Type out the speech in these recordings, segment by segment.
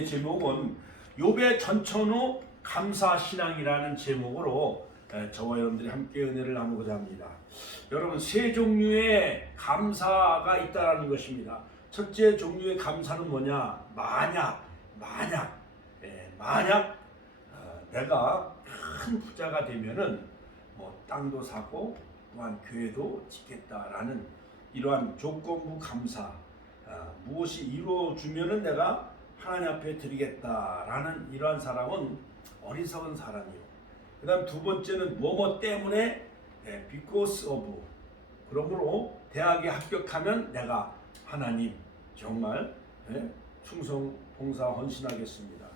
제목은 욥의 전천후 감사신앙이라는 제목으로 저와 여러분들이 함께 은혜를 나누고자 합니다. 여러분, 세 종류의 감사가 있다는 것입니다. 첫째 종류의 감사는 뭐냐? 만약 내가 큰 부자가 되면은 땅도 사고 또한 교회도 짓겠다라는 이러한 조건부 감사, 무엇이 이루어주면은 내가 하나님 앞에 드리겠다라는 이러한 사람은 어리석은 사람이요. 그 다음 두 번째는 뭐뭐 때문에 because of, 그러므로 대학에 합격하면 내가 하나님 정말 충성 봉사 헌신하겠습니다.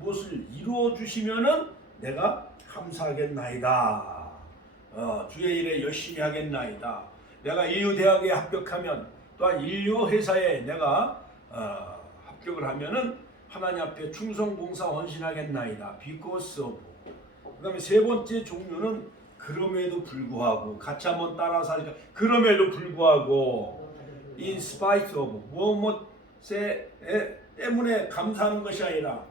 무엇을 이루어 주시면은 내가 감사하겠나이다. 주의 일에 열심히 하겠나이다. 내가 인류 대학에 합격하면 또한 인류 회사에 내가 합격을 하면은 하나님 앞에 충성 봉사 헌신하겠나이다. because of. 그다음에 세 번째 종류는 그럼에도 불구하고, 같이 한번 따라서 하니까, 그럼에도 불구하고 in spite of, 무엇에 때문에 감사하는 것이 아니라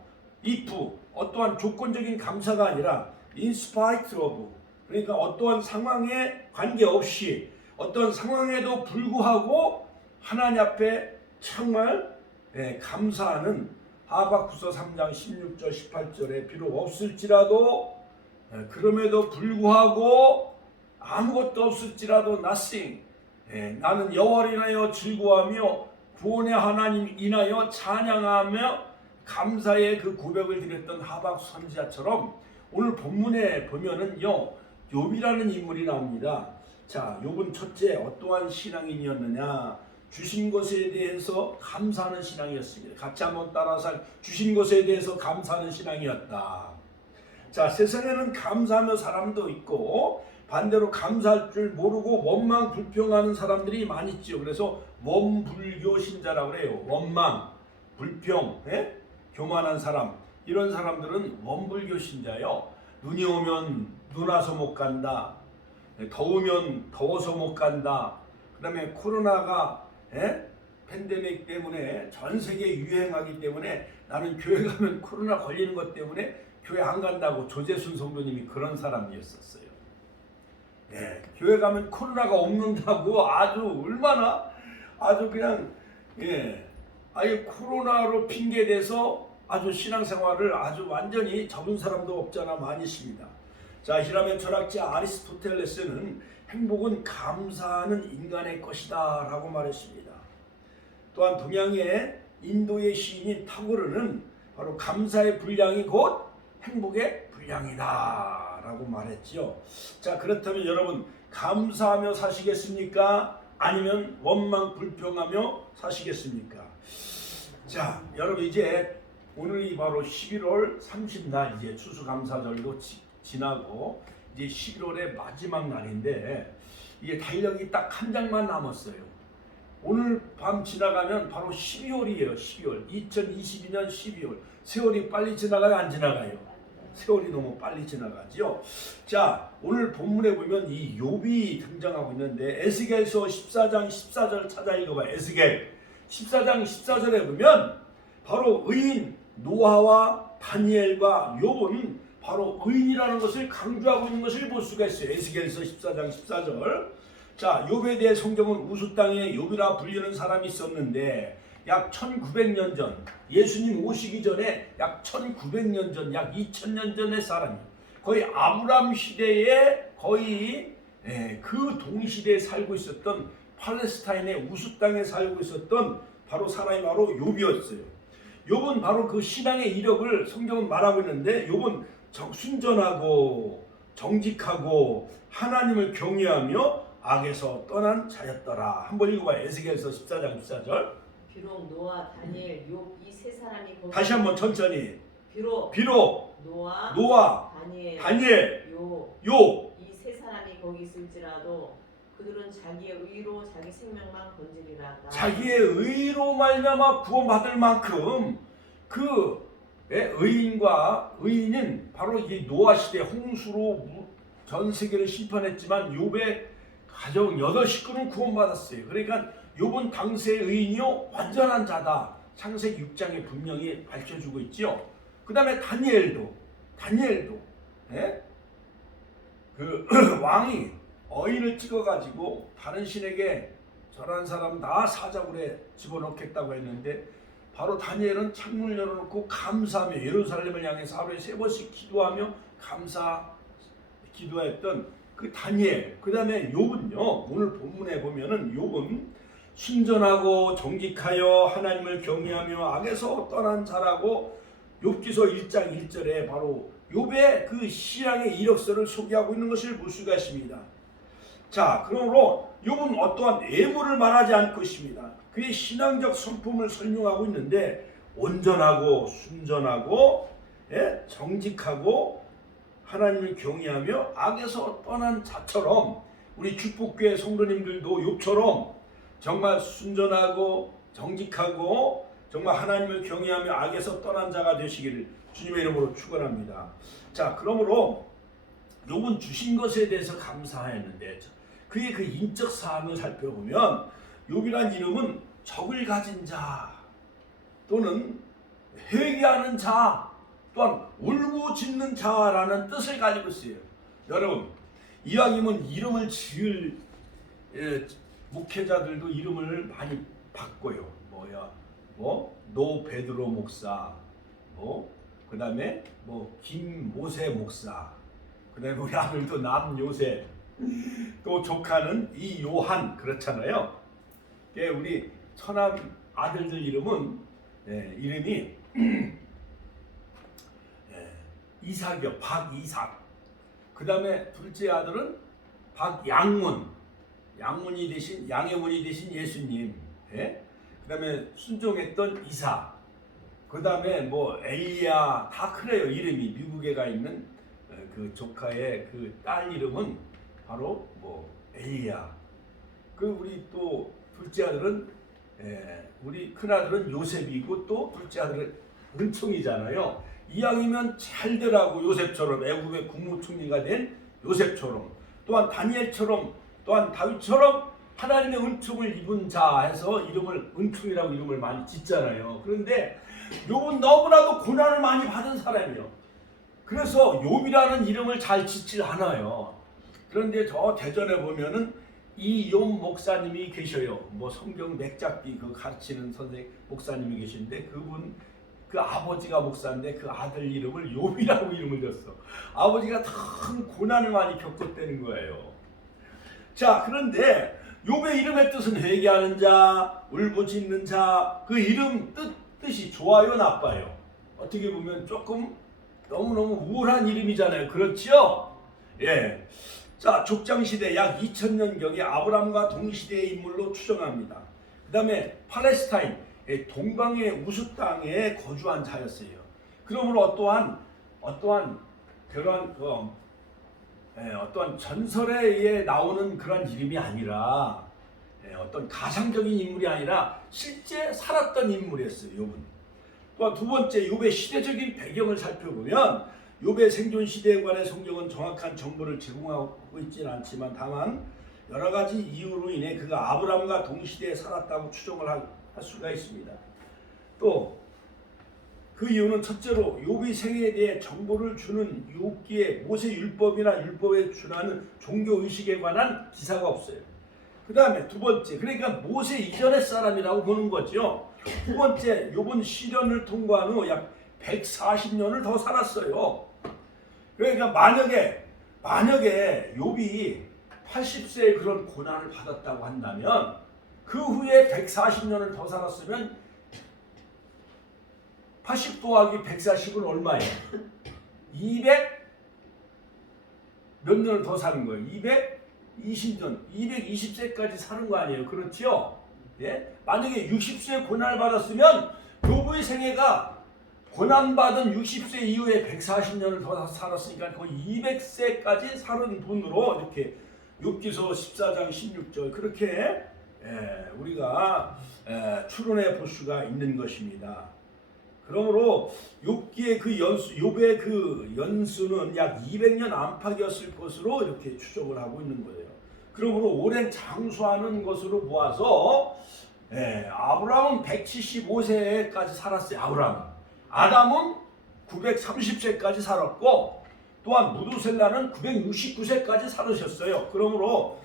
if, 어떠한 조건적인 감사가 아니라 in spite of, 그러니까 어떠한 상황에 관계없이 어떤 상황에도 불구하고 하나님 앞에 정말 감사하는, 하박국서 3장 16절 18절에 비록 없을지라도, 그럼에도 불구하고 아무것도 없을지라도 nothing, 나는 여호와를 인하여 즐거워하며 구원의 하나님 인하여 찬양하며 감사의 그 고백을 드렸던 하박 선지자처럼 오늘 본문에 보면은요, 욥이라는 인물이 나옵니다. 자, 욥은 첫째 어떠한 신앙인이었느냐? 주신 것에 대해서 감사하는 신앙이었습니다. 같이 한번 따라서, 주신 것에 대해서 감사하는 신앙이었다. 자, 세상에는 감사하며 사람도 있고 반대로 감사할 줄 모르고 원망 불평하는 사람들이 많이 있죠. 그래서 원불교 신자라고 그래요. 원망, 불평, 교만한 사람, 이런 사람들은 원불교 신자예요. 눈이 오면 눈 와서 못 간다. 더우면 더워서 못 간다. 그 다음에 코로나가 팬데믹 때문에 전 세계에 유행하기 때문에 나는 교회 가면 코로나 걸리는 것 때문에 교회 안 간다고 조재순 성도님이 그런 사람이었었어요. 교회 가면 코로나가 없는다고 아주 얼마나 아주 그냥 아예 코로나로 핑계대서 아주 신앙생활을 아주 완전히 접은 사람도 없잖아, 많이 있습니다. 자, 히라메 철학자 아리스토텔레스는 행복은 감사하는 인간의 것이다 라고 말했습니다. 또한 동양의 인도의 시인인 타고르는 바로 감사의 분량이 곧 행복의 분량이다 라고 말했지요. 자, 그렇다면 여러분, 감사하며 사시겠습니까? 아니면 원망 불평하며 사시겠습니까? 자, 여러분, 이제 오늘이 바로 11월 30날 이제 추수감사절도 지나고 이제 11월의 마지막 날인데, 이게 달력이 딱 한 장만 남았어요. 오늘 밤 지나가면 바로 12월이에요. 12월. 2022년 12월. 세월이 빨리 지나가요? 안 지나가요? 세월이 너무 빨리 지나가죠. 자, 오늘 본문에 보면 이 욥이 등장하고 있는데, 에스겔서 14장 14절 찾아 읽어봐요. 에스겔 14장 14절에 보면 바로 의인 노아와 다니엘과 욥은 바로 의인이라는 것을 강조하고 있는 것을 볼 수가 있어요. 에스겔서 14장 14절. 자, 욥에 대해 성경은 우수 땅에 욥이라 불리는 사람이 있었는데, 약 1900년 전, 예수님 오시기 전에 약 1900년 전, 약 2000년 전의 사람이에요. 거의 아브람 시대에 거의 그 동시대에 살고 있었던, 팔레스타인의 우수 땅에 살고 있었던 바로 사람이 바로 욥이었어요. 욥은 바로 그 신앙의 이력을 성경은 말하고 있는데, 욥은 순전하고 정직하고 하나님을 경외하며 악에서 떠난 자였더라. 한번 읽어봐요. 에스겔서 14장 14절. 비록 노아, 다니엘, 욥 이 세 사람이 거기, 다시 한번 천천히. 비록 노아, 다니엘, 욥 이 세 사람이 거기 있을지라도 그들은 자기의 의로 자기 생명만 건지리라. 자기의 의로 말미암아 구원받을 만큼 그 의인과 의인은 바로 이 노아 시대 홍수로 전 세계를 심판했지만 욥의 가정 8식구는 구원받았어요. 그러니까 욥은 당시의 의인이요 완전한 자다. 창세기 6장에 분명히 밝혀주고 있죠. 그 다음에 다니엘도 예? 그 왕이 어인을 찍어가지고 다른 신에게 저런 사람 다 사자굴에 집어넣겠다고 했는데 바로 다니엘은 창문을 열어놓고 감사하며 예루살렘을 향해서 하루에 3번씩 기도하며 기도했던 그 다니엘. 그 다음에 욥은요, 오늘 본문에 보면은 욥은 순전하고 정직하여 하나님을 경외하며 악에서 떠난 자라고 욥기서 1장 1절에 바로 욥의 그 신앙의 이력서를 소개하고 있는 것을 볼 수가 있습니다. 자, 그러므로 욥은 어떠한 애물을 말하지 않고 있습니다. 그의 신앙적 성품을 설명하고 있는데 온전하고 순전하고 정직하고 하나님을 경외하며 악에서 떠난 자처럼 우리 축복교회 성도님들도 욥처럼 정말 순전하고 정직하고 정말 하나님을 경외하며 악에서 떠난 자가 되시기를 주님의 이름으로 축원합니다. 자, 그러므로 욥은 주신 것에 대해서 감사했는데 그의 그 인적 사항을 살펴보면 욥이란 이름은 적을 가진 자 또는 회개하는 자 또한 울부짖는 자라는 뜻을 가지고 있어요. 여러분, 이왕이면 이름을 지을 목회자들도 이름을 많이 바꿔요. 노 베드로 목사, 그 다음에 김모세 목사, 그 다음에 우리 아들도 남요셉, 또 조카는 이요한, 그렇잖아요. 우리 처남 아들들 이름은 이름이 이삭이요, 박이삭. 그 다음에 둘째 아들은 박양문, 양문이 대신 양의 문이 대신 예수님. 그 다음에 순종했던 이사. 그 다음에 엘리야, 다 그래요. 이름이 미국에 가 있는 그 조카의 그 딸 이름은 바로 엘리야. 그 우리 또 둘째 아들은 우리 큰 아들은 요셉이고 또 둘째 아들은 은총이잖아요. 이왕이면 잘 되라고 요셉처럼 애굽의 국무총리가 된 요셉처럼 또한 다니엘처럼 또한 다윗처럼 하나님의 은총을 입은 자 해서 이름을 은총이라고 이름을 많이 짓잖아요. 그런데 욥은 너무나도 고난을 많이 받은 사람이에요. 그래서 욥이라는 이름을 잘 짓질 않아요. 그런데 저 대전에 보면은 이욥 목사님이 계셔요. 성경 맥잡기 그 가르치는 선생 목사님이 계신데 그분 그 아버지가 목사인데 그 아들 이름을 욥이라고 이름을 줬어. 아버지가 큰 고난을 많이 겪었다는 거예요. 자, 그런데 욥의 이름의 뜻은 회개하는 자, 울부짖는 자. 그 이름 뜻이 좋아요, 나빠요? 어떻게 보면 조금 너무너무 우울한 이름이잖아요. 그렇죠? 예. 자, 족장시대 약 2000년경에 아브람과 동시대의 인물로 추정합니다. 그 다음에 팔레스타인, 동방의 우스 땅에 거주한 자였어요. 그러므로 어떠한 그런 어떠한 전설에 의해 나오는 그런 이름이 아니라 어떤 가상적인 인물이 아니라 실제 살았던 인물이었어요. 욥은. 또한 두 번째, 욥의 시대적인 배경을 살펴보면 욥의 생존 시대에 관해 성경은 정확한 정보를 제공하고 있지는 않지만 다만 여러 가지 이유로 인해 그가 아브람과 동시대에 살았다고 추정을 할 수가 있습니다. 또 그 이유는 첫째로 욥의 생애에 대해 정보를 주는 욥기에 모세 율법이나 율법에 준하는 종교 의식에 관한 기사가 없어요. 그 다음에 두 번째, 그러니까 모세 이전의 사람이라고 보는 거죠. 두 번째, 욥은 시련을 통과한 후 약 140년을 더 살았어요. 그러니까 만약에 욥이 80세에 그런 고난을 받았다고 한다면 그 후에 140년을 더 살았으면 80 더하기 140은 얼마예요? 200 몇 년을 더 사는 거예요? 220년, 220세까지 사는 거 아니에요? 그렇죠? 예? 만약에 60세에 고난을 받았으면 욥의 생애가 고난받은 60세 이후에 140년을 더 살았으니까 거의 200세까지 사는 분으로 이렇게 욥기서 14장 16절 그렇게 우리가 추론해 볼 수가 있는 것입니다. 그러므로 욥기의 욥의 그 연수는 약 200년 안팎이었을 것으로 이렇게 추정을 하고 있는 거예요. 그러므로 오랜 장수하는 것으로 모아서 아브라함은 175세까지 살았어요. 아담은 930세까지 살았고, 또한 무두셀라는 969세까지 살으셨어요. 그러므로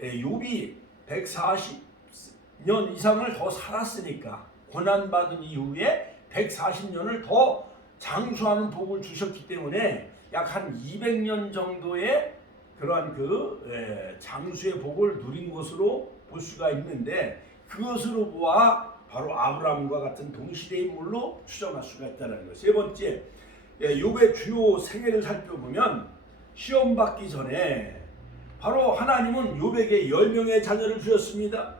욥이 140년 이상을 더 살았으니까 고난받은 이후에 140년을 더 장수하는 복을 주셨기 때문에 약 한 200년 정도의 그러한 장수의 복을 누린 것으로 볼 수가 있는데, 그것으로 보아 바로 아브라함과 같은 동시대 인물로 추정할 수가 있다는 것. 세 번째, 욥의 주요 생애를 살펴보면 시험 받기 전에 바로 하나님은 욥에게 10명의 자녀를 주셨습니다.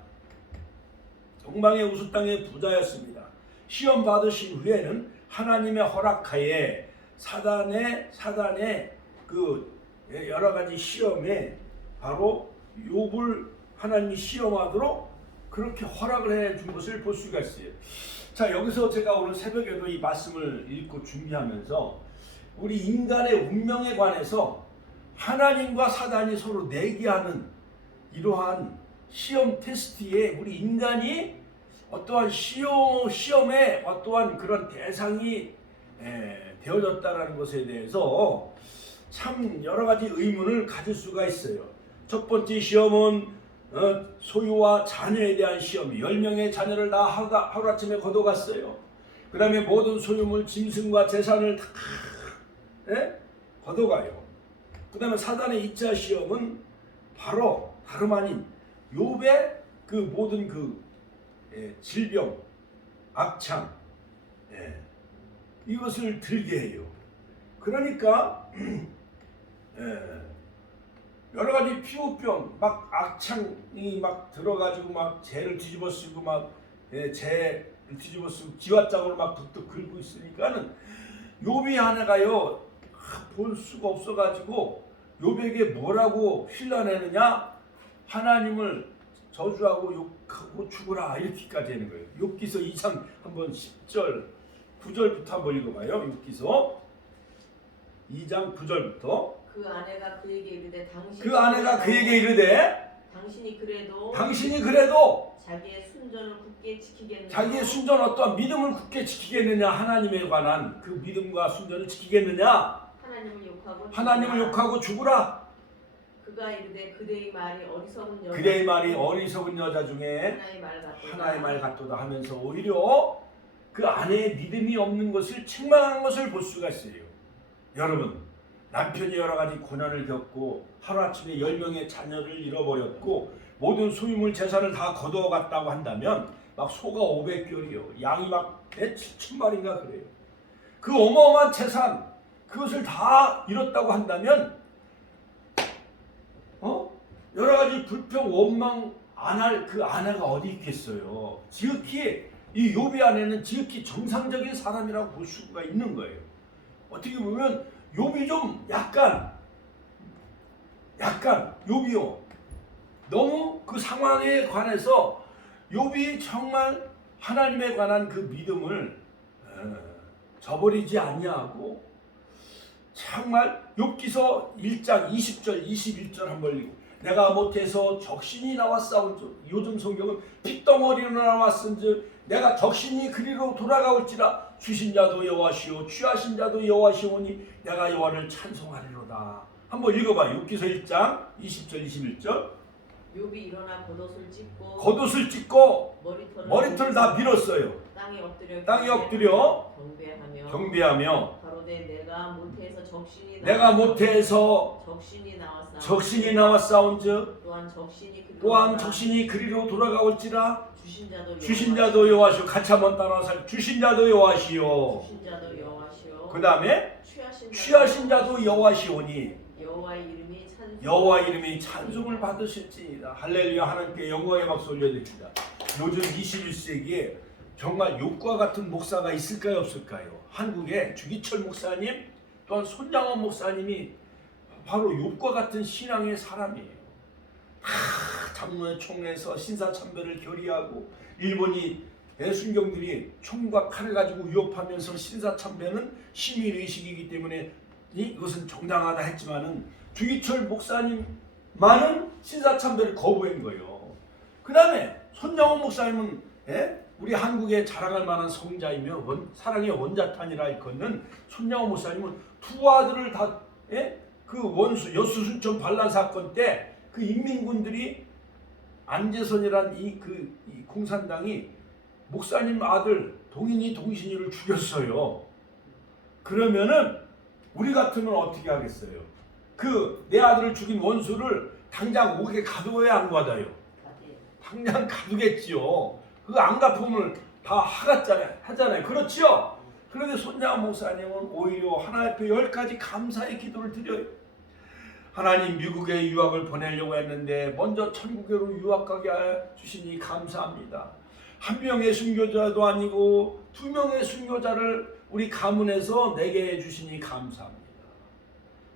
동방의 우수 땅의 부자였습니다. 시험 받으신 후에는 하나님의 허락하에 사단의 그 여러 가지 시험에 바로 욥을 하나님이 시험하도록 그렇게 허락을 해 준 것을 볼 수가 있어요. 자, 여기서 제가 오늘 새벽에도 이 말씀을 읽고 준비하면서 우리 인간의 운명에 관해서 하나님과 사단이 서로 내기하는 이러한 시험 테스트에 우리 인간이 어떠한 시험에 어떠한 그런 대상이 되어졌다는 것에 대해서 참 여러 가지 의문을 가질 수가 있어요. 첫 번째 시험은 소유와 자녀에 대한 시험. 10명의 자녀를 다 하루아침에 거둬갔어요. 그 다음에 모든 소유물, 짐승과 재산을 다 거둬가요. 그 다음에 사단의 2차 시험은 바로 다름 아닌 욥의 그 모든 질병, 악창, 이것을 들게 해요. 그러니까 여러 가지 피부병, 막 악창이 막 들어가지고 막 재를 뒤집어쓰고 막 재를 뒤집어쓰고 기왓장으로 막 툭툭 긁고 있으니까는 욥이 하나가요 볼 수가 없어가지고 욥에게 뭐라고 힐러내느냐, 하나님을 저주하고 욕하고 죽으라 이렇게까지 하는 거예요. 욥기서 2장 한번 10절 9절부터 한번 읽어봐요. 욥기서 2장 9절부터. 그 아내가 그에게 이르되 당신이 그래도 자기의 순전을 굳게 지키겠느냐, 자기의 순전 어떠한 믿음을 굳게 지키겠느냐, 하나님에 관한 그 믿음과 순전을 지키겠느냐, 하나님을 욕하고 죽으라. 그가 이르되 그대의 말이 어리석은 여자 중에 하나의 말 같도다 하면서 오히려 그 아내의 믿음이 없는 것을 책망한 것을 볼 수가 있어요. 여러분, 남편이 여러 가지 고난을 겪고 하루아침에 10명의 자녀를 잃어버렸고 모든 소유물 재산을 다 거둬갔다고 한다면 막 소가 500결이요, 양이 막 7,000마리인가 그래요. 그 어마어마한 재산, 그것을 다 잃었다고 한다면 여러 가지 불평, 원망 안 할 그 아내가 어디 있겠어요. 지극히 이 욥의 아내는 지극히 정상적인 사람이라고 볼 수가 있는 거예요. 어떻게 보면 욥이 좀 약간 욥이요, 너무 그 상황에 관해서 욥이 정말 하나님에 관한 그 믿음을 저버리지 아니하고 정말 욥기서 1장 20절 21절 한번 읽고, 내가 못해서 적신이 나와 싸운즉, 요즘 성경은 핏덩어리로 나왔은즉 내가 적신이 그리로 돌아가올지라, 주신 자도 여호와시오 취하신 자도 여호와시오니 내가 여호와를 찬송하리로다. 한번 읽어봐요. 욥기서 1장 20절 21절. 욥이 일어나 겉옷을 찢고 머리털을 다 밀었어요. 땅에 엎드려 경배하며 가로되 내가 못해서 적신이 나와 싸운즉 또한 적신이 그리로 돌아가올지라, 주신 자도 여호와시오. 같이 한번 따라서 주신 자도 여호와시오. 그 다음에 취하신 자도 여호와시오니 여호와 이름이 찬송을 받으실지니라. 할렐루야. 하나님께 영광의 박수 올려드립니다. 요즘 21세기에 정말 욥과 같은 목사가 있을까요, 없을까요? 한국에 주기철 목사님, 또한 손장원 목사님이 바로 욥과 같은 신앙의 사람이에요. 장로의 총회에서 신사참배를 결의하고, 일본이 순경들이 총과 칼을 가지고 위협하면서 신사참배는 시민의식이기 때문에 이것은 정당하다 했지만은 주기철 목사님만은 신사참배를 거부한 거예요. 그 다음에 손양호 목사님은 우리 한국에 자랑할 만한 성자이며 사랑의 원자탄이라 일컫는 손양호 목사님은 두 아들을 다 그 원수 여수순천 반란 사건 때 그 인민군들이 안재선이란 이 공산당이 목사님 아들 동인이 동신이를 죽였어요. 그러면은 우리 같으면 어떻게 하겠어요? 그 내 아들을 죽인 원수를 당장 옥에 가두어야 안 가둬요? 당장 가두겠지요. 그 안 갚으면 다 하잖아요. 그렇지요? 그런데 손양호 목사님은 오히려 하나님 앞에 10가지 감사의 기도를 드려요. 하나님, 미국에 유학을 보내려고 했는데 먼저 천국으로 유학 가게 주시니 감사합니다. 한 명의 순교자도 아니고 2명의 순교자를 우리 가문에서 내게 해주시니 감사합니다.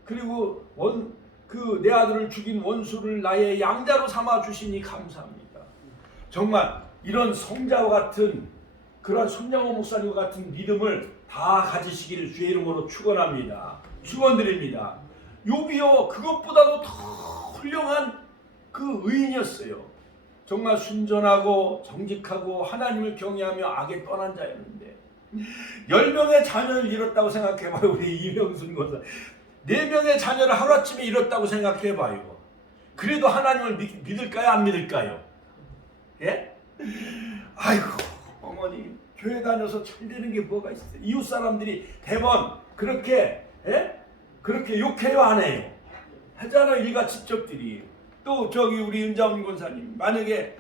그리고 내 아들을 죽인 원수를 나의 양자로 삼아 주시니 감사합니다. 정말 이런 성자와 같은 그런 손양호 목사님과 같은 믿음을 다 가지시기를 주의 이름으로 축원합니다. 축원드립니다. 욥이요, 그것보다도 더 훌륭한 그 의인이었어요. 정말 순전하고 정직하고 하나님을 경외하며 악에 떠난 자였는데 10명의 자녀를 잃었다고 생각해봐요. 우리 이명순 권사 4명의 자녀를 하루아침에 잃었다고 생각해봐요. 그래도 하나님을 믿을까요? 안 믿을까요? 예? 아이고 어머니 교회 다녀서 잘 되는 게 뭐가 있어요? 이웃 사람들이 대번 그렇게 그렇게 욕해요? 안 해요? 하잖아요. 일가친척들이. 또 저기 우리 은자원 권사님 만약에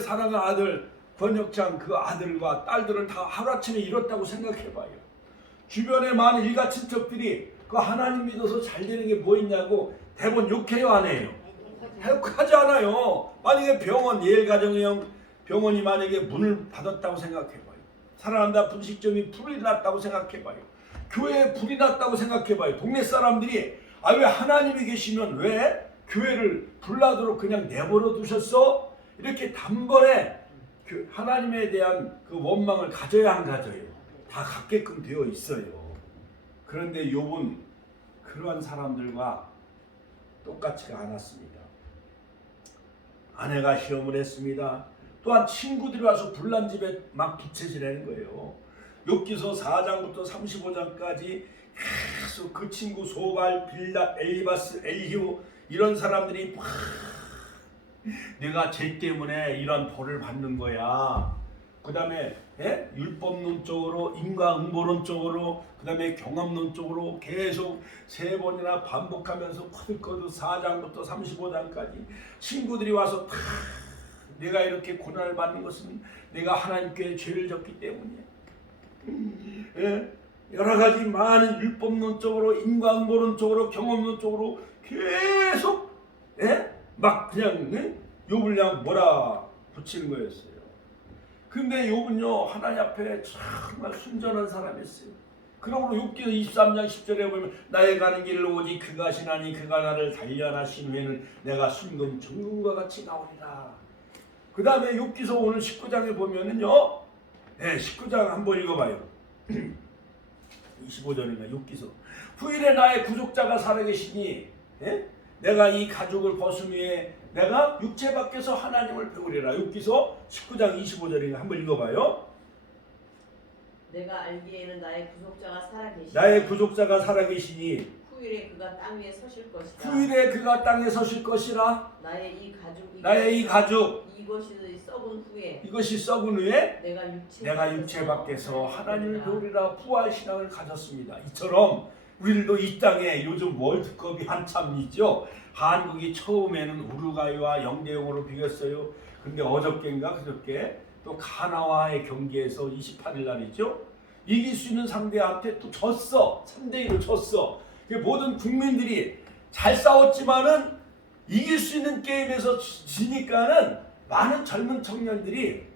사랑하는 아들 권혁창 그 아들과 딸들을 다 하루아침에 잃었다고 생각해봐요. 주변에 많은 일가친척들이 그 하나님 믿어서 잘 되는 게 뭐 있냐고 대번 욕해요? 안 해요? 하지 않아요. 만약에 병원 예일가정형 병원이 만약에 문을 닫았다고 생각해봐요. 사랑한다 분식점이 불이 났다고 생각해봐요. 교회에 불이 났다고 생각해봐요. 동네 사람들이 왜 하나님이 계시면 왜 교회를 불나도록 그냥 내버려 두셨어? 이렇게 단번에 하나님에 대한 그 원망을 가져야 안 가져요? 다 갖게끔 되어 있어요. 그런데 욥은 그러한 사람들과 똑같지가 않았습니다. 아내가 시험을 했습니다. 또한 친구들이 와서 불난 집에 막 부채질하는 거예요. 욥기서 4장부터 35장까지 계속 그 친구 소발, 빌닷, 엘리바스, 엘히우 이런 사람들이 막 내가 죄 때문에 이런 벌을 받는 거야. 그 다음에 율법론적으로 인과응보론적으로 그 다음에 경험론적으로 계속 3번이나 반복하면서 거듭거듭 4장부터 35장까지 친구들이 와서 다 내가 이렇게 고난을 받는 것은 내가 하나님께 죄를 졌기 때문이야. 여러 가지 많은 율법론적으로 인과응보론적으로 경험론적으로 계속 막 그냥 욥을 그냥 몰아붙이는 거였어요. 근데 욥은요 하나님 앞에 정말 순전한 사람이었어요. 그러므로 욥기서 23장 10절에 보면 나의 가는 길을 오직 그가 하시나니 그가 나를 단련하신 후에는 내가 순금 정금과 같이 나오리라. 그 다음에 욥기서 오늘 19장에 보면은요 19장 한번 읽어봐요. 25절인가 욥기서 후일에 나의 구속자가 살아계시니 내가 이 가죽을 벗은 후에 내가 육체 밖에서 하나님을 배우리라. 욥기서 19장 25절인가 한번 읽어봐요. 내가 알기에는 나의 구속자가 살아계시니 후일에 그가 땅 위에 서실 것이라. 후일에 그가 땅에 서실 것이라. 나의 이 가죽 이것이 썩은 후에 내가 육체 밖에서 하나님을 배우리라. 부활신앙을 가졌습니다. 이처럼 우리들도 이 땅에 요즘 월드컵이 한참이죠. 한국이 처음에는 우루과이와 0대0으로 비겼어요. 근데 어저께인가 그저께 또 가나와의 경기에서 28일 날이죠. 이길 수 있는 상대한테 또 졌어. 3대2로 졌어. 모든 국민들이 잘 싸웠지만은 이길 수 있는 게임에서 지니까는 많은 젊은 청년들이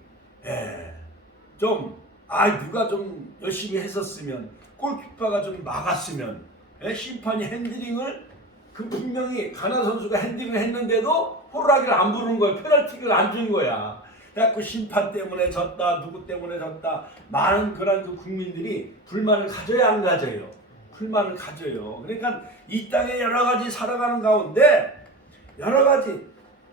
누가 좀 열심히 했었으면 골키퍼가 좀 막았으면 심판이 핸들링을 분명히 가나 선수가 핸들링을 했는데도 호루라기를 안 부르는 거야. 페널티를 안 준 거야. 그래갖고 심판 때문에 졌다 누구 때문에 졌다 많은 그런 그 국민들이 불만을 가져야 안 가져요. 불만을 가져요. 그러니까 이 땅에 여러 가지 살아가는 가운데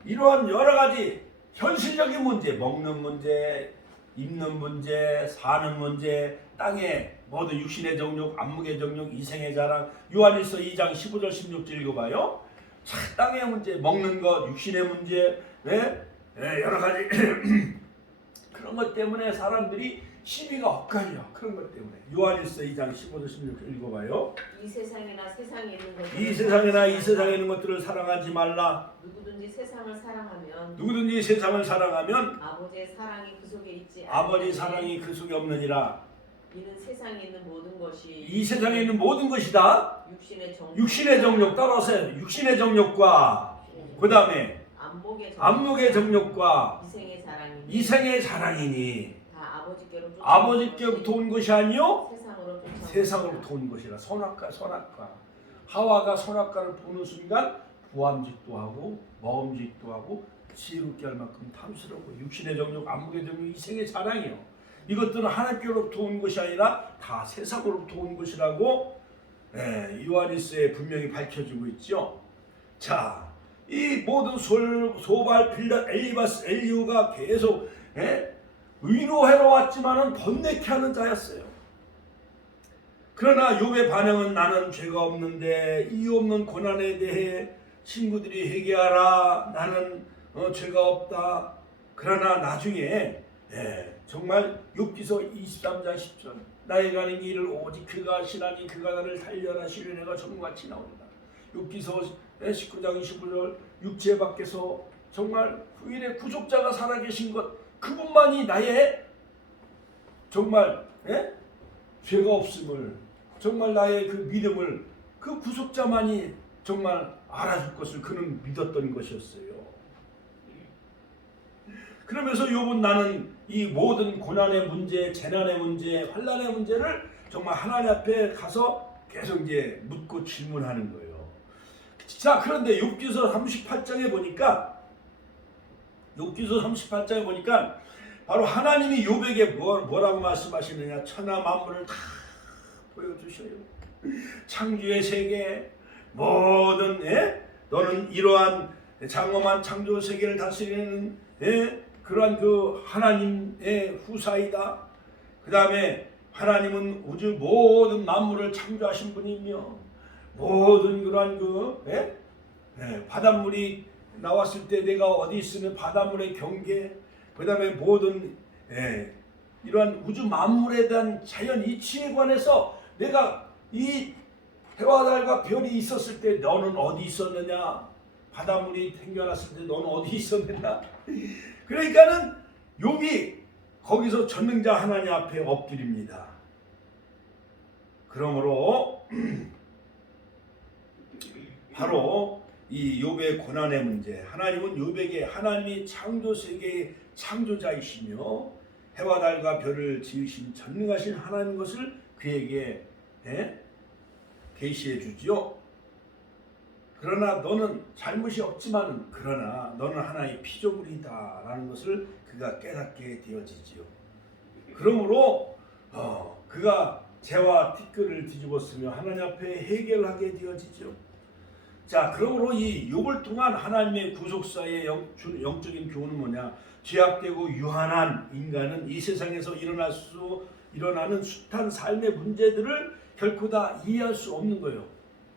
이러한 여러 가지 현실적인 문제, 먹는 문제, 입는 문제, 사는 문제, 땅의 모든 육신의 정욕, 안목의 정욕, 이생의 자랑. 요한일서 2장 15절 16절 읽어봐요. 자, 땅의 문제, 먹는 것, 육신의 문제, 여러 가지 그런 것 때문에 사람들이 시비가 엇갈려. 그런 것 때문에. 요한일서 2장 15절 16절 읽어봐요. 이 세상이나 세상에 있는 것들 이 세상이나 이 세상에 있는 것들을 사랑하지 말라. 누구든지 세상을 사랑하면 누구든지 세상을 사랑하면 아버지의 사랑이 그 속에 있지 아버지 않으니 사랑이 그 속에 없느니라. 이는 세상에 있는 모든 것이 이 세상에 있는 모든 것이 다 육신의 정욕, 따라서 육신의 정욕과 그 다음에 안목의 정욕과 이생의 자랑이니 다 아버지께로부터 온 것이 아니요 세상으로부터 세상으로부터 온 것이라. 선악과 하와가 선악과를 보는 순간 부함직도 하고 먹음직도 하고 지혜롭게 할 만큼 탐스럽고 육신의 정욕, 안목의 정욕, 이생의 자랑이요. 이것들은 하나님께로부터 온 것이 아니라 다 세상으로부터 온 것이라고 요한일서에 분명히 밝혀지고 있죠. 자, 이 모든 소발, 빌닷, 엘리바스, 엘리후가 계속 위로하러 왔지만은 번뇌케 하는 자였어요. 그러나 욥의 반응은 나는 죄가 없는데 이유 없는 고난에 대해 친구들이 회개하라. 나는 죄가 없다. 그러나 나중에 정말 욥기서 23장 10절 나의 가는 길을 오직 그가 하시나니 그가 나를 달려라 시련해가 전같이 나오리라. 욥기서 19장 25절 육체 밖에서 정말 후일의 구속자가 살아계신 것 그분만이 나의 정말 죄가 없음을 정말 나의 그 믿음을 그 구속자만이 정말 알아줄 것을 그는 믿었던 것이었어요. 그러면서 욥은 나는 이 모든 고난의 문제, 재난의 문제, 환난의 문제를 정말 하나님 앞에 가서 계속 이제 묻고 질문하는 거예요. 자, 그런데 욥기서 38장에 보니까 바로 하나님이 욥에게 뭐라고 말씀하시느냐. 천하 만물을 다 보여주셔요. 창조의 세계 모든 너는 이러한 장엄한 창조 세계를 다스리는 그러한 그 하나님의 후사이다. 그 다음에 하나님은 우주 모든 만물을 창조하신 분이며 모든 그러한 바닷물이 나왔을 때 내가 어디 있으면 바닷물의 경계, 그 다음에 모든 이러한 우주 만물에 대한 자연 이치에 관해서 내가 이 해와 달과 별이 있었을 때 너는 어디 있었느냐, 바닷물이 생겨났을 때 너는 어디 있었느냐. 그러니까는 욥이 거기서 전능자 하나님 앞에 엎드립니다. 그러므로 바로 이 욥의 고난의 문제, 하나님은 욥에게 하나님이 창조 세계의 창조자이시며 해와 달과 별을 지으신 전능하신 하나님 것을 그에게 계시해 주지요. 그러나 너는 잘못이 없지만 그러나 너는 하나의 피조물이다 라는 것을 그가 깨닫게 되어지지요. 그러므로 그가 죄와 티끌을 뒤집었으며 하나님 앞에 해결하게 되어지죠. 자, 그러므로 이 욥을 통한 하나님의 구속사의 영적인 교훈은 뭐냐? 죄악되고 유한한 인간은 이 세상에서 일어나는 숱한 삶의 문제들을 결코 다 이해할 수 없는 거예요.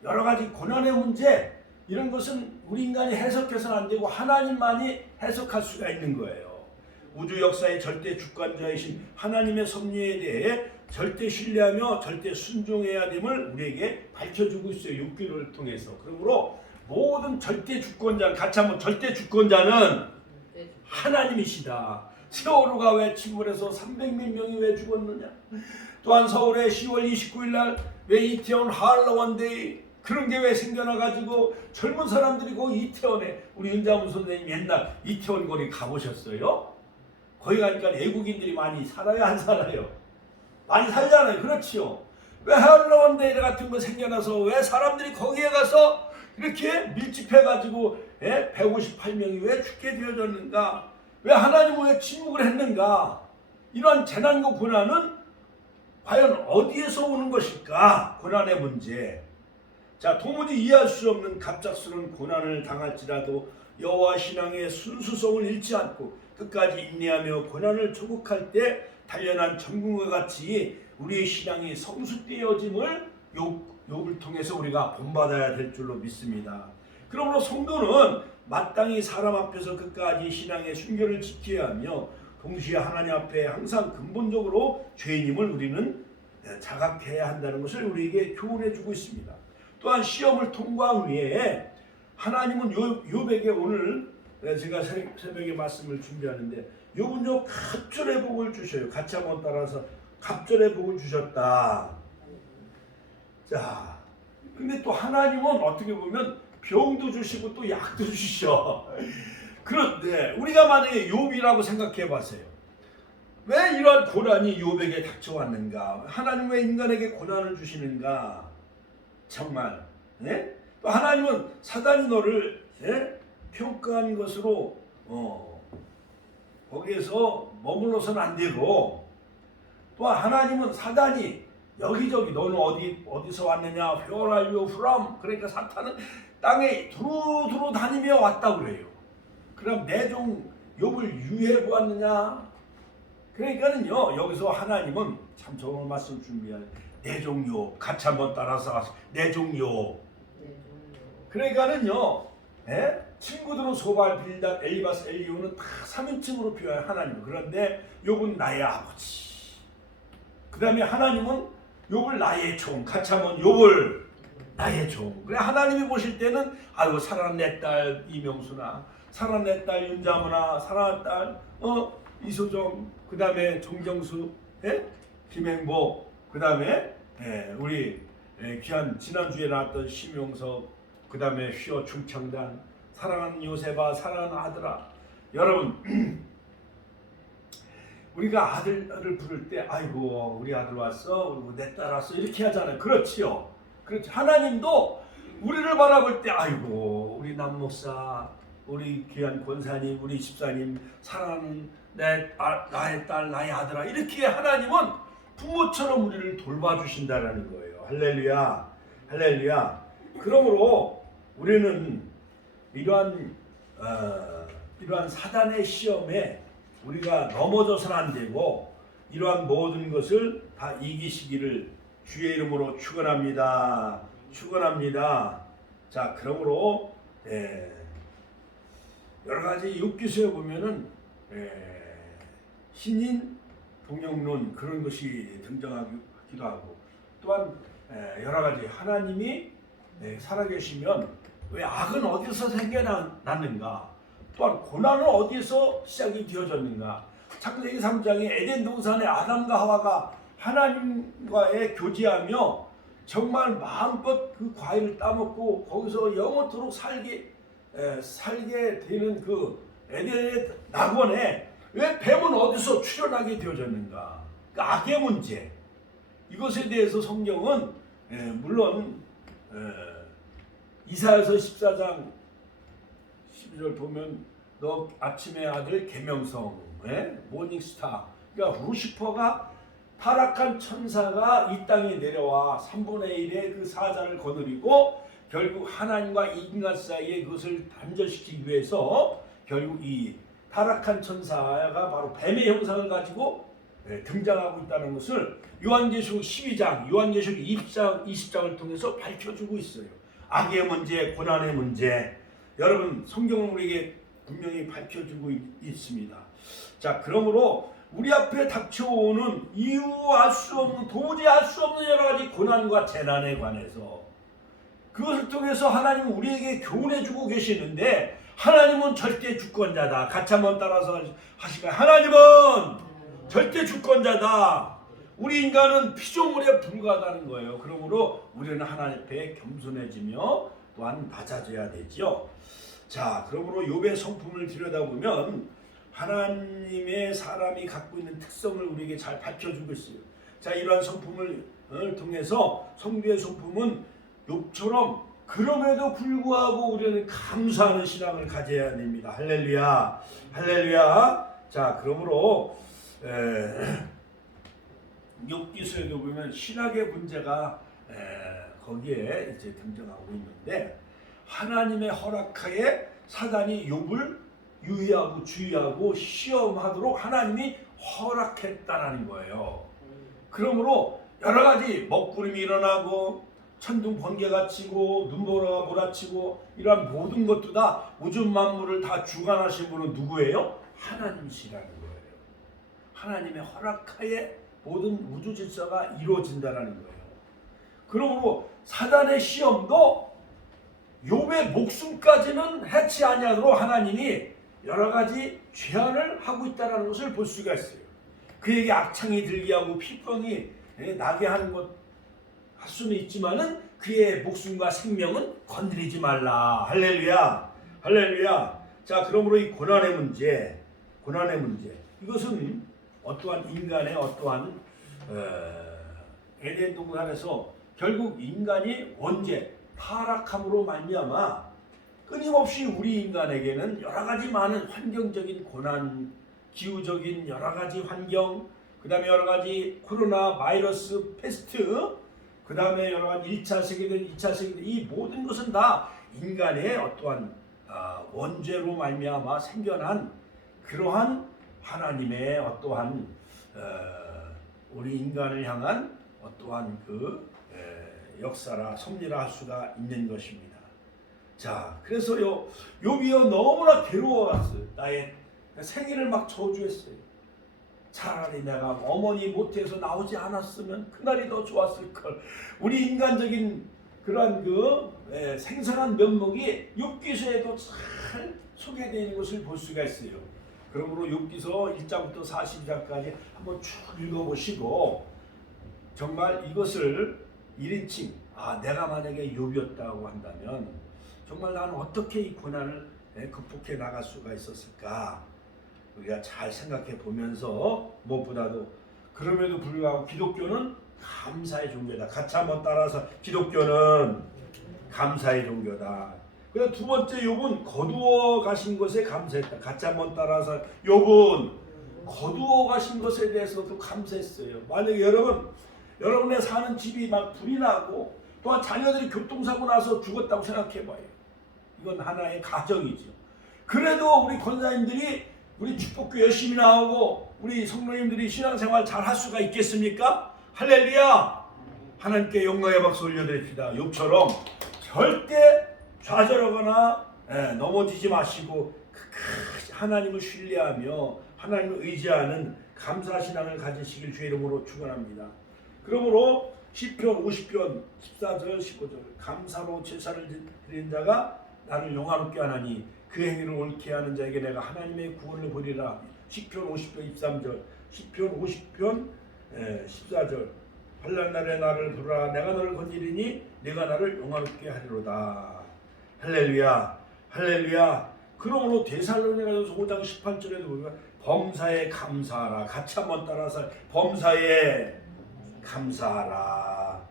여러 가지 고난의 문제, 이런 것은 우리 인간이 해석해서는 안 되고 하나님만이 해석할 수가 있는 거예요. 우주 역사의 절대 주관자이신 하나님의 섭리에 대해 절대 신뢰하며 절대 순종해야 됨을 우리에게 밝혀주고 있어요. 욥기를 통해서. 그러므로 모든 절대 주권자, 같이 한번 절대 주권자는 하나님이시다. 세월호가 왜 침몰해서 300몇 명이 왜 죽었느냐. 또한 서울에 10월 29일 날 왜 이태원 한라원데이 그런 게 왜 생겨나가지고 젊은 사람들이 거기 이태원에, 우리 윤자문 선생님 옛날 이태원 거리 가보셨어요? 거기 가니까 외국인들이 많이 살아요, 안 살아요? 많이 살잖아요. 그렇지요. 왜 한라원데이 같은 거 생겨나서 왜 사람들이 거기에 가서 이렇게 밀집해가지고 158명이 왜 죽게 되어졌는가? 왜 하나님은 왜 침묵을 했는가? 이러한 재난과 고난은 과연 어디에서 오는 것일까? 고난의 문제. 자, 도무지 이해할 수 없는 갑작스러운 고난을 당할지라도 여호와 신앙의 순수성을 잃지 않고 끝까지 인내하며 고난을 초국할 때 단련한 전군과 같이 우리의 신앙이 성숙되어짐을 욥을 통해서 우리가 본받아야 될 줄로 믿습니다. 그러므로 성도는 마땅히 사람 앞에서 끝까지 신앙의 순결을 지켜야 하며 동시에 하나님 앞에 항상 근본적으로 죄인임을 우리는 자각해야 한다는 것을 우리에게 교훈해 주고 있습니다. 또한 시험을 통과한 후에 하나님은 욥에게 오늘 제가 새벽에 말씀을 준비하는데 욥은요 갑절의 복을 주셔요. 같이 한번 따라서 갑절의 복을 주셨다. 자, 근데 또 하나님은 어떻게 보면 병도 주시고 또 약도 주시죠. 그런데 우리가 만약에 욥이라고 생각해 봤어요. 왜 이러한 고난이 욥에게 닥쳐왔는가? 하나님 왜 인간에게 고난을 주시는가? 정말 또 하나님은 사단이 너를 평가한 것으로 거기에서 머물러서는 안 되고, 또 하나님은 사단이 여기저기 너는 어디서 왔느냐? Where are you from? 그러니까 사탄은 땅에 두루두루 다니며 왔다고 그래요. 그럼 내 종 욥을 유해 보았느냐? 그러니까는요 여기서 하나님은 참 좋은 말씀 준비한 내 종 욥 같이 한번 따라서 내 종 욥. 그러니까는요 친구들은 소발, 빌닷, 엘리바스, 엘리오는 다 3인칭으로 표현해 하나님. 그런데 욥은 나의 아버지. 그 다음에 하나님은 욥을 나의 종. 같이 한번 욥을 나의 종. 그래 하나님이 보실 때는 아이고 사랑하는 내 딸 이명수나 사랑하는 내 딸 윤자무나 사랑하는 딸 이소정, 그 다음에 정정수, 김행복, 그 다음에 우리 귀한 지난주에 나왔던 심용석, 그 다음에 휘어 충청단, 사랑하는 요셉아, 사랑하는 아들아. 여러분 우리가 아들을 부를 때 아이고 우리 아들 왔어, 내 딸 왔어 이렇게 하잖아요. 그렇지요. 그렇지. 하나님도 우리를 바라볼 때 아이고 우리 남목사, 우리 귀한 권사님, 우리 집사님, 사랑하는 나의 딸, 나의 아들아, 이렇게 하나님은 부모처럼 우리를 돌봐주신다라는 거예요. 할렐루야, 할렐루야. 그러므로 우리는 이러한 사단의 시험에 우리가 넘어져서는 안 되고 이러한 모든 것을 다 이기시기를 주의 이름으로 축원합니다. 축원합니다. 자, 그러므로 여러 가지 욥기서에 보면은 신인 동영론 그런 것이 등장하기도 하고, 또한 여러 가지 하나님이 살아계시면 왜 악은 어디서 생겨났는가, 또한 고난은 어디서 시작이 되어졌는가. 창세기 3장에 에덴 동산에 아담과 하와가 하나님과의 교제하며 정말 마음껏 그 과일을 따먹고 거기서 영원토록 살게 되는 그 에덴의 낙원에 왜 뱀은 어디서 출현하게 되어졌는가? 그 악의 문제, 이것에 대해서 성경은 물론 이사야서 14장 12절 보면 너 아침의 아들 계명성, 모닝스타, 그러니까 루시퍼가 타락한 천사가 이 땅에 내려와 3분의 1의 그 사자를 거느리고 결국 하나님과 인간 사이에 그것을 단절시키기 위해서 결국 이 타락한 천사가 바로 뱀의 형상을 가지고 등장하고 있다는 것을 요한계시록 12장, 요한계시록 20장을 통해서 밝혀주고 있어요. 악의 문제, 고난의 문제, 여러분 성경은 우리에게 분명히 밝혀주고 있습니다. 자, 그러므로 우리 앞에 닥쳐오는 이유 알 수 없는, 도무지 알 수 없는 여러 가지 고난과 재난에 관해서 그것을 통해서 하나님은 우리에게 교훈해주고 계시는데, 하나님은 절대 주권자다. 같이 한번 따라서 하실까요? 하나님은 절대 주권자다. 우리 인간은 피조물에 불과하다는 거예요. 그러므로 우리는 하나님 앞에 겸손해지며 또한 낮아져야 되지요. 자, 그러므로 욥의 성품을 들여다보면 하나님의 사람이 갖고 있는 특성을 우리에게 잘 밝혀주고 있어요. 자, 이러한 성품을 통해서 성도의 성품은 욥처럼 그럼에도 불구하고 우리는 감사하는 신앙을 가져야 됩니다. 할렐루야, 할렐루야. 자, 그러므로 욥기서에도 보면 신학의 문제가 거기에 이제 등장하고 있는데, 하나님의 허락하에 사단이 욥을 유의하고 주의하고 시험하도록 하나님이 허락했다라는 거예요. 그러므로 여러 가지 먹구름이 일어나고 천둥 번개가 치고 눈보라가 몰아치고 이러한 모든 것도 다 우주 만물을 다 주관하신 분은 누구예요? 하나님이시라는 거예요. 하나님의 허락하에 모든 우주 질서가 이루어진다는 거예요. 그러므로 사단의 시험도 욥의 목숨까지는 해치 아니하도록 하나님이 여러 가지 제한을 하고 있다는 것을 볼 수가 있어요. 그에게 악창이 들게 하고 피병이 나게 하는 것 할 수는 있지만은 그의 목숨과 생명은 건드리지 말라. 할렐루야, 할렐루야. 자, 그러므로 이 고난의 문제 이것은 어떠한 인간의 어떠한 에덴 동산에서 결국 인간이 원죄 타락함으로 말미암아 끊임없이 우리 인간에게는 여러 가지 많은 환경적인 고난, 기후적인 여러 가지 환경, 그 다음에 여러 가지 코로나 바이러스, 패스트, 그 다음에 여러 가지 1차 세계대전, 2차 세계대전, 이 모든 것은 다 인간의 어떠한 원죄로 말미암아 생겨난 그러한 하나님의 어떠한 우리 인간을 향한 어떠한 그 역사라 섭리라 할 수가 있는 것입니다. 자, 그래서요 욥이요 너무나 괴로워왔어요. 나의 생일을 막 저주했어요. 차라리 내가 어머니 모태에서 나오지 않았으면 그날이 더 좋았을 걸. 우리 인간적인 그러한 생생한 면목이 욥기서에도 잘 소개되어 있는 것을 볼 수가 있어요. 그러므로 욥기서 1장부터 42장까지 한번 쭉 읽어보시고 정말 이것을 1인칭 내가 만약에 욥이었다고 한다면 정말 나는 어떻게 이 고난을 극복해 나갈 수가 있었을까 우리가 잘 생각해 보면서 무엇보다도 그럼에도 불구하고 기독교는 감사의 종교다. 같이 한번 따라서 기독교는 감사의 종교다. 그래서 두 번째 욥은 거두어 가신 것에 감사했다. 같이 한번 따라서 욥은 거두어 가신 것에 대해서도 감사했어요. 만약에 여러분의 사는 집이 막 불이 나고 또한 자녀들이 교통사고 나서 죽었다고 생각해봐요. 이건 하나의 가정이죠. 그래도 우리 권사님들이 우리 축복교 열심히 나오고 우리 성도님들이 신앙생활 잘 할 수가 있겠습니까? 할렐루야! 하나님께 영광의 박수 올려드립시다. 욥처럼 절대 좌절하거나 넘어지지 마시고 하나님을 신뢰하며 하나님을 의지하는 감사신앙을 가지시길 주의 이름으로 축원합니다. 그러므로 시편 50편 14절 15절 감사로 제사를 드린 자가 나를 영화롭게 하나니 그 행위를 옳게 하는 자에게 내가 하나님의 구원을 보리라. 시편 50편 23절 시편 50편 14절 환난 날에 나를 부르라. 내가 너를 건지리니 내가 나를 영화롭게 하리로다. 할렐루야, 할렐루야. 그러므로 데살로니가전서 5장 18절에도 보면 범사에 감사하라. 같이 한번 따라서 범사에 감사하라.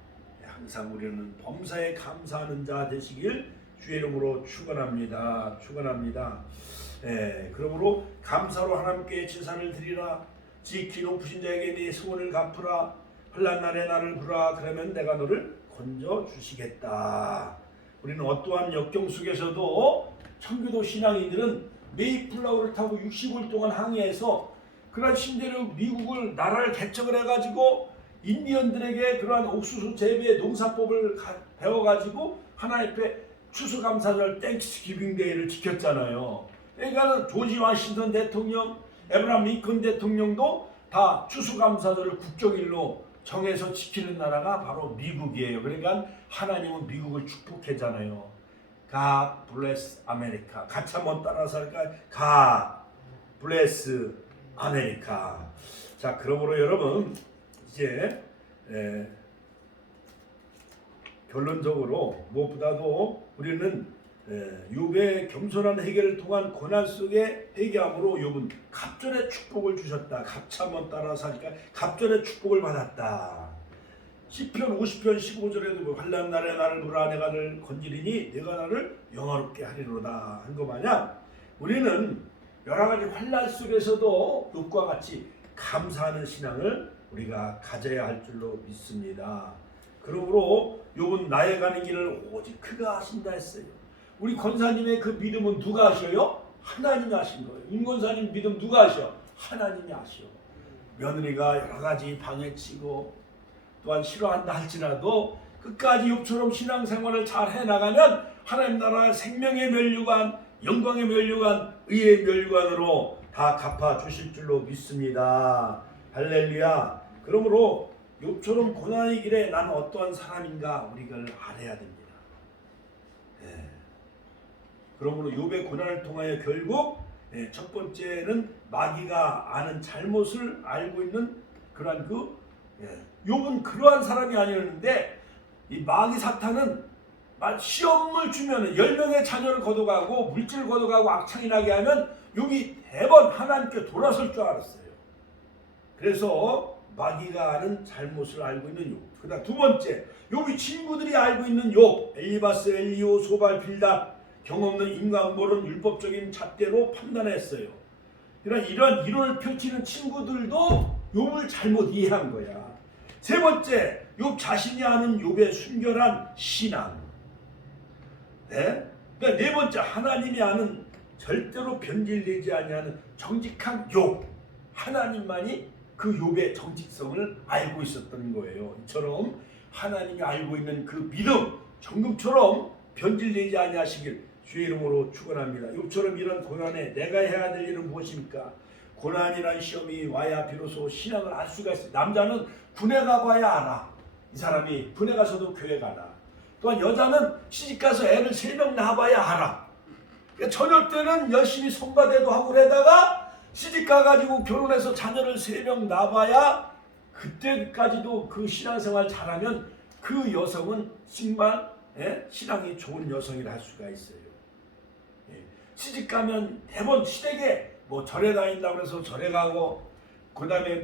항상 우리는 범사에 감사하는 자 되시길 주의 이름으로 축원합니다. 축원합니다. 그러므로 감사로 하나님께 제사를 드리라. 지극히 높으신 자에게 네 소원을 갚으라. 환난 날에 나를 부르라. 그러면 내가 너를 건져 주시겠다. 우리는 어떠한 역경 속에서도 청교도 신앙인들은 메이플라워를 타고 60일 동안 항해해서 그러한 심지어 미국을 나라를 개척을 해가지고 인디언들에게 그러한 옥수수 재배 농사법을 배워가지고 하나님 앞에 추수감사절 땡스기빙 데이를 지켰잖아요. 그러니까 조지 워싱턴 대통령, 에브라함 링컨 대통령도 다 추수감사절을 국정일로 정해서 지키는 나라가 바로 미국이에요. 그러니까 하나님은 미국을 축복했잖아요. God bless America. 같이 한번 따라서 할까요? God bless America. 자, 그러므로 여러분 이제 결론적으로 무엇보다도 우리는 욥의 겸손한 해결을 통한 고난 속에 회개함으로 욥은 갑절의 축복을 주셨다. 같이 한번 따라서 하니까 갑절의 축복을 받았다. 시편 50편 15절에도 환난 날에 나를 부르라. 내가 너를 건지리니 내가 나를 영화롭게 하리로다 한 것 마냥 우리는 여러 가지 환난 속에서도 욥과 같이 감사하는 신앙을 우리가 가져야 할 줄로 믿습니다. 그러므로 욥은 나의 가는 길을 오직 그가 하신다 했어요. 우리 권사님의 그 믿음은 누가 하셔요? 하나님이 하신 거예요. 임 권사님 믿음 누가 하셔? 하나님이 하셔. 며느리가 여러 가지 방해치고 또한 싫어한다 할지라도 끝까지 욥처럼 신앙생활을 잘 해나가면 하나님 나라 생명의 면류관, 영광의 면류관, 의의 면류관으로 다 갚아주실 줄로 믿습니다. 할렐루야. 그러므로 욥처럼 고난의 길에 나는 어떠한 사람인가 우리가 알아야 됩니다. 그러므로 욥의 고난을 통하여 결국 첫 번째는 마귀가 아는 잘못을 알고 있는 그러한 욥은 그러한 사람이 아니었는데 이 마귀 사탄은 시험을 주면 10명의 자녀를 거둬가고 물질을 거둬가고 악창이 나게 하면 욥이 대번 하나님께 돌아설 줄 알았어요. 그래서 마귀가 아는 잘못을 알고 있는 욥. 그다음 두 번째, 욥이 친구들이 알고 있는 욥, 엘리바스, 엘리오, 소발, 빌닷, 경없는 인간보는 율법적인 잣대로 판단했어요. 이런 이론을 펼치는 친구들도 욥을 잘못 이해한 거야. 세 번째, 욥 자신이 아는 욥의 순결한 신앙. 그러니까 네 번째, 하나님이 아는 절대로 변질되지 아니하는 정직한 욥. 하나님만이 그 욥의 정직성을 알고 있었던 거예요. 이처럼 하나님이 알고 있는 그 믿음, 정금처럼 변질되지 아니하시길 주의 이름으로 축원합니다. 욥처럼 이런 고난에 내가 해야 될 일은 무엇입니까? 고난이란 시험이 와야 비로소 신앙을 알 수가 있어요. 남자는 군에 가봐야 알아. 이 사람이 군에 가서도 교회 가나. 또한 여자는 시집가서 애를 3명 낳아봐야 알아. 그러니까 저녁 때는 열심히 성가대도 하고 그러다가 시집가가지고 결혼해서 자녀를 3명 낳아봐야 그때까지도 그 신앙생활 잘하면 그 여성은 정말 신앙이 좋은 여성이라 할 수가 있어요. 시집가면 대번 시댁에 절에 다닌다고 해서 절에 가고 그 다음에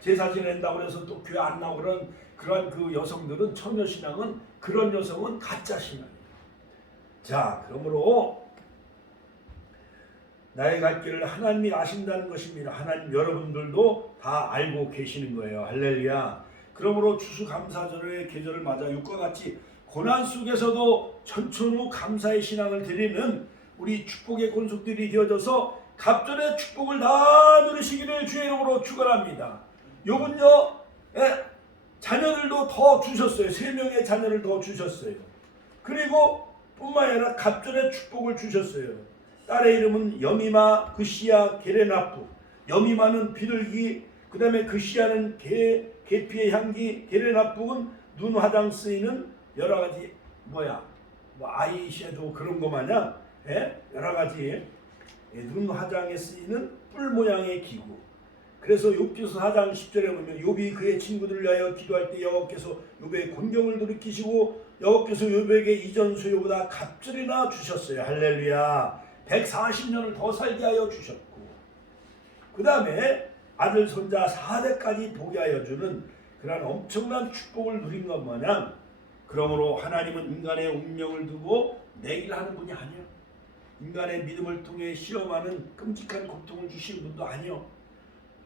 제사 지낸다고 해서 또 교회 안 나오고 그런 그 여성들은 처녀신앙은 그런 여성은 가짜 신앙이에요. 자, 그러므로 나의 갈 길을 하나님이 아신다는 것입니다. 하나님 여러분들도 다 알고 계시는 거예요. 할렐루야. 그러므로 추수감사절의 계절을 맞아 욥과 같이 고난 속에서도 천천후 감사의 신앙을 드리는 우리 축복의 권속들이 되어져서 갑절의 축복을 다 누리시기를 주의 이름으로 축원합니다. 욥은요, 자녀들도 더 주셨어요. 3명의 자녀를 더 주셨어요. 그리고 뿐만 아니라 갑절의 축복을 주셨어요. 딸의 이름은 여미마, 그시야, 게레나프. 여미마는 비둘기, 그 다음에 그시야는 계피의 향기, 게레나프는 눈 화장 쓰이는 여러 가지 아이섀도우 그런 거 마냥 여러 가지 눈 화장에 쓰이는 뿔 모양의 기구. 그래서 욥기서 4장 10절에 보면 욥이 그의 친구들을 위하여 기도할 때 여호와께서 욥의 곤경을 돌이키시고 여호와께서 욥에게 이전 수요보다 갑절이나 주셨어요. 할렐루야. 140년을 더 살게 하여 주셨고, 그 다음에 아들 손자 4대까지 보게 하여 주는 그런 엄청난 축복을 누린 것 마냥, 그러므로 하나님은 인간의 운명을 두고 내기를 하는 분이 아니에요. 인간의 믿음을 통해 시험하는 끔찍한 고통을 주신 분도 아니요.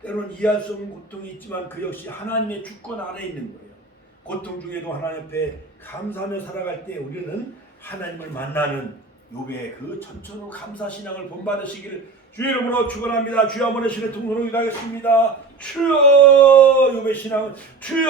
때로는 이해할 수 없는 고통이 있지만 그 역시 하나님의 주권 아래에 있는 거예요. 고통 중에도 하나님 앞에 감사하며 살아갈 때 우리는 하나님을 만나는 욥의 그 천천후 감사신앙을 본받으시기를 주의 이름으로 축원합니다. 주여 한번 신의 통로로 일하겠습니다. 주여 욥의 신앙은 주여